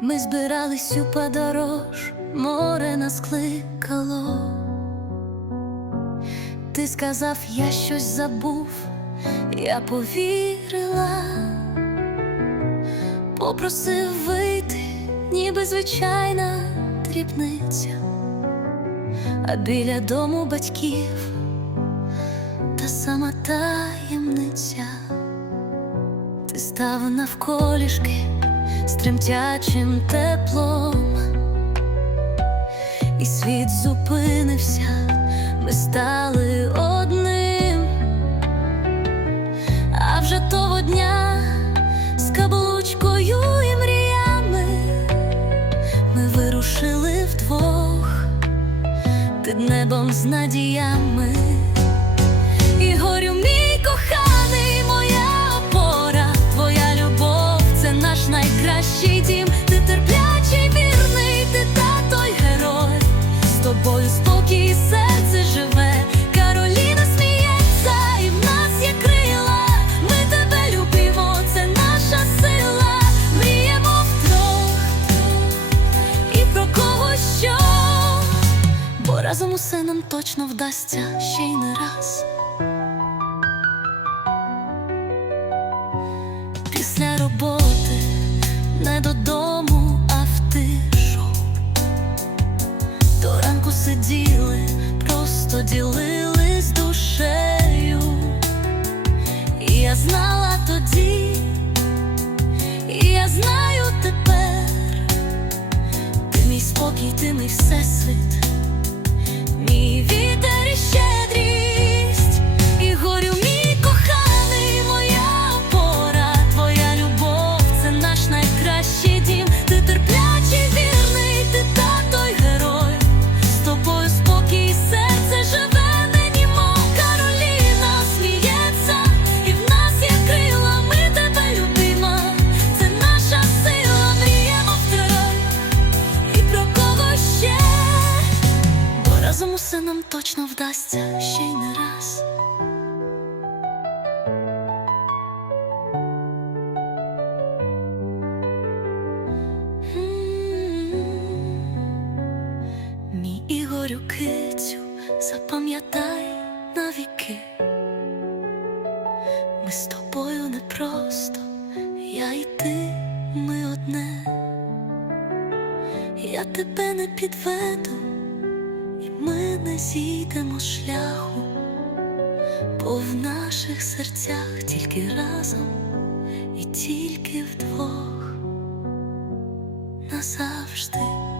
Ми збирались у подорож, море нас кликало. Ти сказав, я щось забув, я повірила, попросив вийти, ніби звичайна дрібниця, а біля дому батьків та сама таємниця. Ти став навколішки з тремтячим теплом, і світ зупинився, ми стали одним, а вже того дня з каблучкою і мріями ми вирушили вдвох. Під небом з надіями. Тобою спокій серце живе. Кароліна сміється, і в нас є крила. Ми тебе любимо, це наша сила. Мріємо втрох і про когось що. Бо разом усе нам точно вдасться ще й не раз. Сиділи, просто ділились душею. І я знала тоді, і я знаю тепер. Ти мій спокій, ти мій всесвіт, мій вітер нам точно вдасться ще й не раз. Мій Ігорю кицю, запам'ятай навіки. Ми з тобою не просто, я і ти, ми одне. Я тебе не підведу, ми не зійдемо шляху, бо в наших серцях тільки разом і тільки вдвох назавжди.